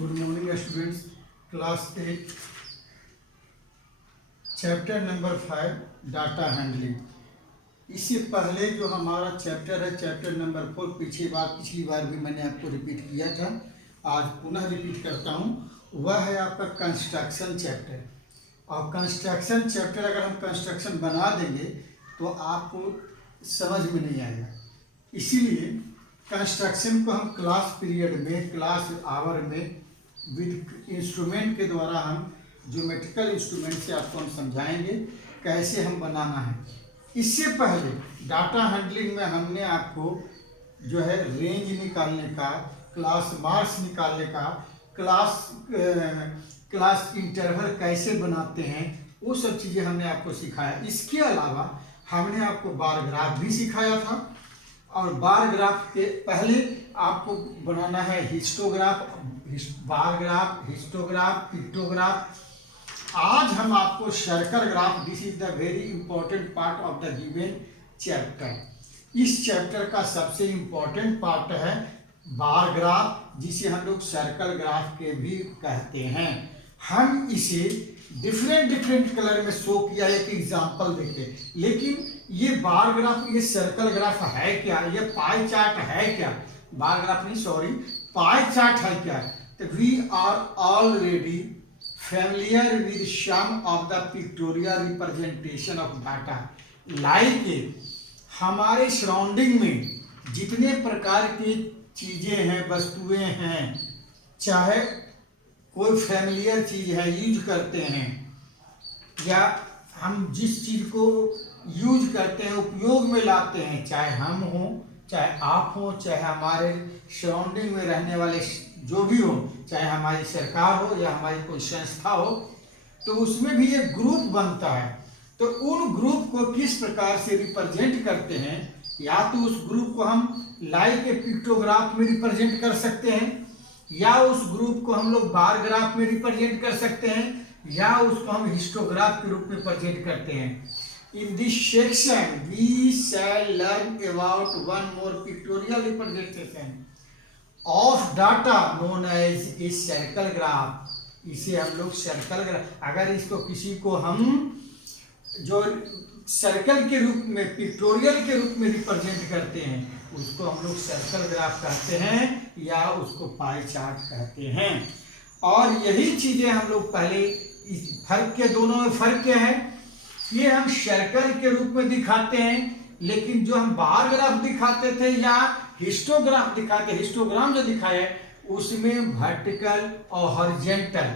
Good morning students. Class 8 chapter number 5 data handling. इससे पहले जो हमारा चैप्टर है चैप्टर नंबर 4, पिछली बार भी मैंने आपको रिपीट किया था, आज पुनः रिपीट करता हूँ। वह है आपका कंस्ट्रक्शन चैप्टर। और कंस्ट्रक्शन चैप्टर अगर हम कंस्ट्रक्शन बना देंगे तो आपको समझ में नहीं आएगा। इसीलिए कंस्ट्रक्शन को हम क्लास पीरियड में, क्लास आवर में विद इंस्ट्रूमेंट के द्वारा, हम ज्योमेट्रिकल इंस्ट्रूमेंट से आपको हम समझाएंगे कैसे हम बनाना है। इससे पहले डाटा हैंडलिंग में हमने आपको जो है रेंज निकालने का, क्लास मार्क्स निकालने का, क्लास इंटरवल कैसे बनाते हैं, वो सब चीज़ें हमने आपको सिखाया। इसके अलावा हमने आपको बार ग्राफ भी सिखाया था। और बार ग्राफ के पहले आपको बनाना है histograph, bar graph, histograph, pictograph. आज हम आपको circle graph, this is the very important part of the given chapter. इस चैप्टर का सबसे इंपॉर्टेंट पार्ट है बार ग्राफ, जिसे हम लोग सर्कल ग्राफ के भी कहते हैं। हम इसे डिफरेंट कलर में शो किया, एक एग्जांपल देके। लेकिन ये बार ग्राफ, ये सर्कल ग्राफ है क्या, ये पाई चार्ट है क्या, बार ग्राफ नहीं सॉरी, पाई चार्ट है क्या। तो we are already familiar with some of the pictorial representation of data. Like हमारे सराउंडिंग में जितने प्रकार की चीजें हैं, वस्तुएं हैं, चाहे कोई फैमिलियर चीज है यूज करते हैं, या हम जिस चीज को यूज करते हैं, उपयोग में लाते हैं, चाहे हम हो, चाहे आप हो, चाहे हमारे सराउंडिंग में रहने वाले जो भी हो, चाहे हमारी सरकार हो या हमारी कोई संस्था हो, तो उसमें भी एक ग्रुप बनता है। तो उन ग्रुप को किस प्रकार से रिप्रेजेंट करते हैं, या तो उस ग्रुप को हम लाइक ए पिक्टोग्राफ में रिप्रेजेंट कर सकते हैं, या उस ग्रुप को हम लोग बार ग्राफ में रिप्रेजेंट कर सकते हैं, या उसको हम हिस्टोग्राफ के रूप में प्रेजेंट करते हैं। In this section, we shall learn about one more pictorial representation of data known as a circle graph. इसे हम लोग सर्कल ग्राफ, अगर इसको किसी को हम जो सर्कल के रूप में, पिक्टोरियल के रूप में रिप्रेजेंट करते हैं, उसको हम लोग सर्कल ग्राफ कहते हैं, या उसको पाई चार्ट कहते हैं। और यही चीजें हम लोग पहले, इस फर्क के, दोनों में फर्क क्या है, ये हम सर्कल के रूप में दिखाते हैं, लेकिन जो हम बार ग्राफ दिखाते थे या हिस्टोग्राफ दिखाते, हिस्टोग्राम जो दिखाए उसमें वर्टिकल और हॉरिजॉन्टल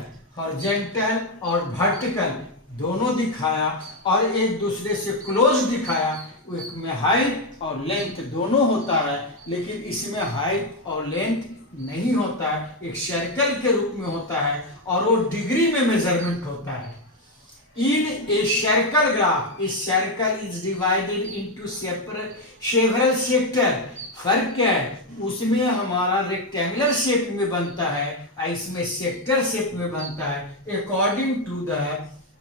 और वर्टिकल दोनों दिखाया, और एक दूसरे से क्लोज दिखाया। उसमें हाइट और लेंथ दोनों होता है, लेकिन इसमें हाइट और लेंथ नहीं होता है, एक सर्कल के रूप में होता है, और वो डिग्री में मेजरमेंट होता है। In a circle graph, a circle is divided into several sectors. फर्क क्या है, उसमें हमारा रेक्टेंगुलर शेप में बनता है, इसमें सेक्टर शेप में बनता है, according to the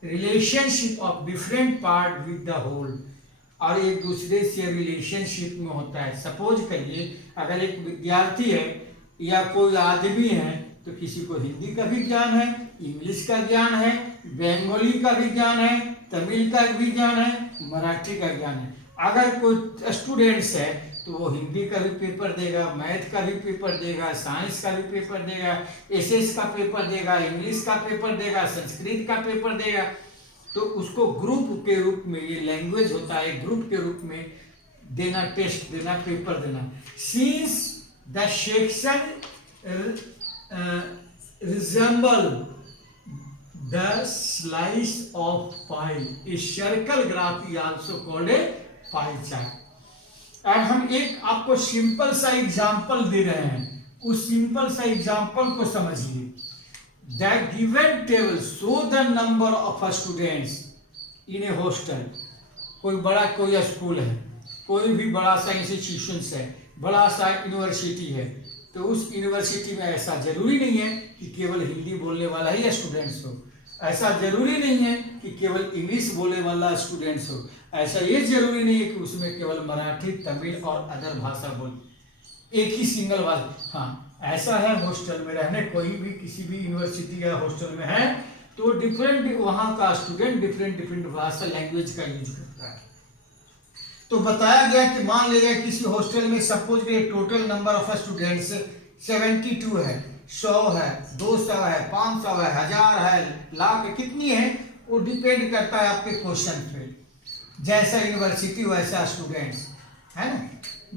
relationship of different part with the whole, और एक दूसरे से रिलेशनशिप में होता है। सपोज करिए अगर एक विद्यार्थी है या कोई आदमी है, तो किसी को हिंदी का भी ज्ञान है, इंग्लिश का ज्ञान है, बंगाली का भी ज्ञान है, तमिल का भी ज्ञान है, मराठी का ज्ञान है। अगर कोई स्टूडेंट्स है तो वो हिंदी का भी पेपर देगा, मैथ का भी पेपर देगा, साइंस का भी पेपर देगा, एसएस का पेपर देगा, इंग्लिश का पेपर देगा, संस्कृत का पेपर देगा। तो उसको ग्रुप के रूप में, ये लैंग्वेज होता है, ग्रुप के रूप में देना, टेस्ट देना, पेपर देना। Since the section resemble the slice of pie, a circle graph is also called a pie chart. अब हम एक आपको सिंपल सा एग्जांपल दे रहे हैं, उस सिंपल सा एग्जांपल को समझिए। The given table show the number of students in a hostel. कोई बड़ा कोई स्कूल है, कोई भी बड़ा सा इंस्टीट्यूशन है, बड़ा सा यूनिवर्सिटी है, तो उस यूनिवर्सिटी में ऐसा जरूरी नहीं है कि केवल हिंदी बोलने वाला ही स्टूडेंट्स हो, ऐसा जरूरी नहीं है कि केवल इंग्लिश बोलने वाला स्टूडेंट्स हो, ऐसा ये जरूरी नहीं है कि उसमें केवल मराठी, तमिल और अदर भाषा बोल। एक ही सिंगल वाल। हाँ ऐसा है, हॉस्टल में रहने, कोई भी किसी भी यूनिवर्सिटी या हॉस्टल में है तो डिफरेंट वहाँ का स्टूडेंट डिफरेंट भाषा लैंग्वेज का यूज करता है। तो बताया गया कि मान लीजिए किसी हॉस्टल में सपोज के टोटल नंबर ऑफ स्टूडेंट्स 72 है, 100 है, 200 है, 500 है, 1000 है, लाख, कितनी है वो डिपेंड करता है आपके क्वेश्चन पे। जैसा यूनिवर्सिटी वैसा स्टूडेंट्स है ना।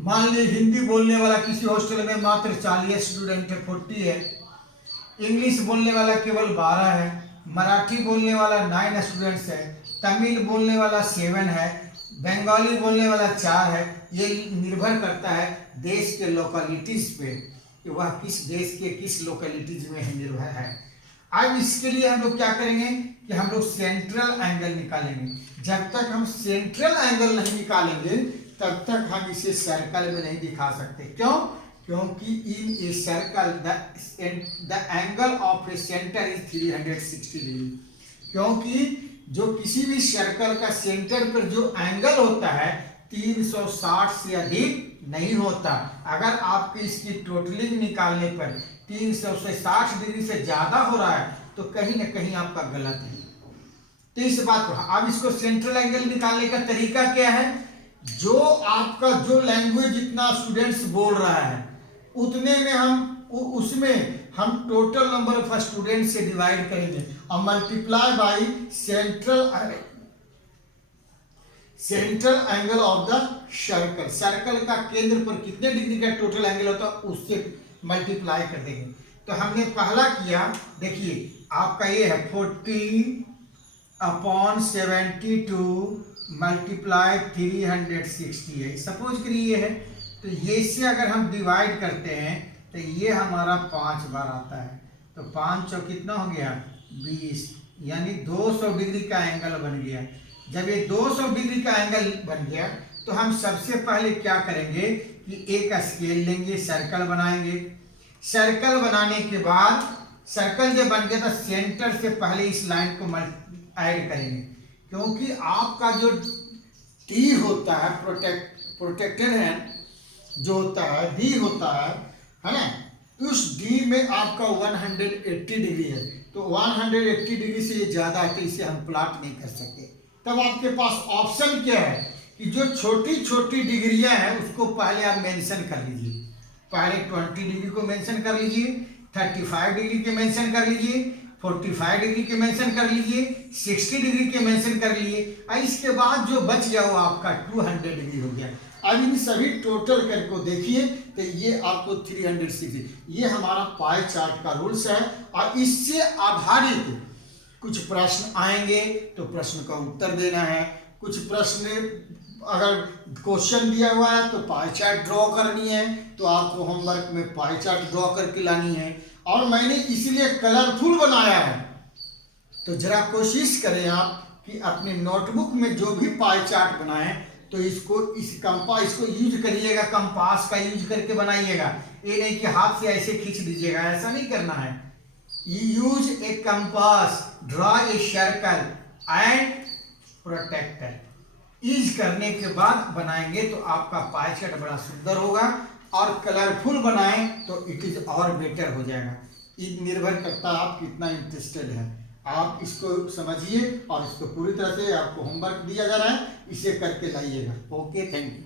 मान लीजिए हिंदी बोलने वाला किसी हॉस्टल में मात्र 40 स्टूडेंट है, 40 है, इंग्लिश बोलने वाला केवल 12 है, मराठी बोलने वाला 9 स्टूडेंट्स है, तमिल बोलने वाला 7 है, बंगाली बोलने वाला 4 है। ये निर्भर करता है देश के लोकेलिटीज पे कि वह किस देश के किस लोकेलिटीज में निर्भर है। अब इसके लिए हम लोग क्या करेंगे कि हम लोग सेंट्रल एंगल निकालेंगे। जब तक हम सेंट्रल एंगल नहीं निकालेंगे तब तक हम इसे सर्कल में नहीं दिखा सकते। क्यों? क्योंकि in a circle the angle of a centre is 360 degree. क्योंकि जो किसी भी सर्कल का सेंटर पर जो एंगल होता है 360 से अधिक नहीं होता। अगर आपके इसकी टोटलिंग निकालने पर 360 डिग्री से ज्यादा हो रहा है तो कहीं ना कहीं आपका गलत है। तो इस बात को अब इसको सेंट्रल एंगल निकालने का तरीका क्या है? जो आपका जो लैंग्वेज जितना स्टूडेंट्स बोल रहा है उतने में उसमें हम टोटल नंबर ऑफ स्टूडेंट से डिवाइड करेंगे और multiply by central angle of the circle. Circle का केंद्र पर कितने डिग्री का टोटल एंगल होता है उससे मल्टीप्लाई कर देंगे। तो हमने पहला किया, देखिए आपका ये है 40/72 मल्टीप्लाई 360 है। सपोज करिए है तो ये से अगर हम डिवाइड करते हैं तो ये हमारा 5 बार आता है। तो 5 चौ कितना हो गया 20, यानी 200 डिग्री का एंगल बन गया। जब ये 200 डिग्री का एंगल बन गया तो हम सबसे पहले क्या करेंगे कि एक स्केल लेंगे, सर्कल बनाएंगे। सर्कल बनाने के बाद सर्कल जब बन गया तो सेंटर से पहले इस लाइन को ऐड करेंगे। क्योंकि आपका जो डी होता है प्रोटेक्टेड है जो होता है डी होता है ना, उस डी में आपका 180 डिग्री है। तो 180 डिग्री से ये ज्यादा है तो इसे हम प्लॉट नहीं कर सकते। तब आपके पास ऑप्शन क्या है कि जो छोटी छोटी डिग्रियां हैं उसको पहले आप मेंशन कर लीजिए। पहले 20 डिग्री को मेंशन कर लीजिए, 35 डिग्री के मेंशन कर लीजिए, 45 डिग्री के मेंशन कर लीजिए, 60 डिग्री के मेंशन कर लिए, और इसके बाद जो बच गया वो आपका 200 डिग्री हो गया। अब इन सभी टोटल करके देखिए तो ये आपको 360, ये हमारा पाई चार्ट का रूल्स है। और इससे आधारित कुछ प्रश्न आएंगे तो प्रश्न का उत्तर देना है। कुछ प्रश्न अगर क्वेश्चन दिया हुआ है तो पाई चार्ट ड्रॉ करनी है, तो आपको होमवर्क में पाई चार्ट ड्रॉ करके लानी है। और मैंने इसलिए कलरफुल बनाया है, तो जरा कोशिश करें आप कि अपने नोटबुक में जो भी पाई चार्ट बनाएं तो इसको यूज करिएगा, कंपास का यूज करके बनाइएगा। ये नहीं कि हाथ से ऐसे खींच दीजिएगा, ऐसा नहीं करना है। Use a compass, draw a circle and protractor. Use करने के बाद बनाएंगे तो आपका पाई चार्ट बड़ा सुंदर होगा, और कलरफुल बनाएं तो इट इज और बेटर हो जाएगा। ये निर्भर करता है आप कितना इंटरेस्टेड है। आप इसको समझिए और इसको पूरी तरह से आपको होमवर्क दिया जा रहा है, इसे करके लाइएगा। Okay, thank you.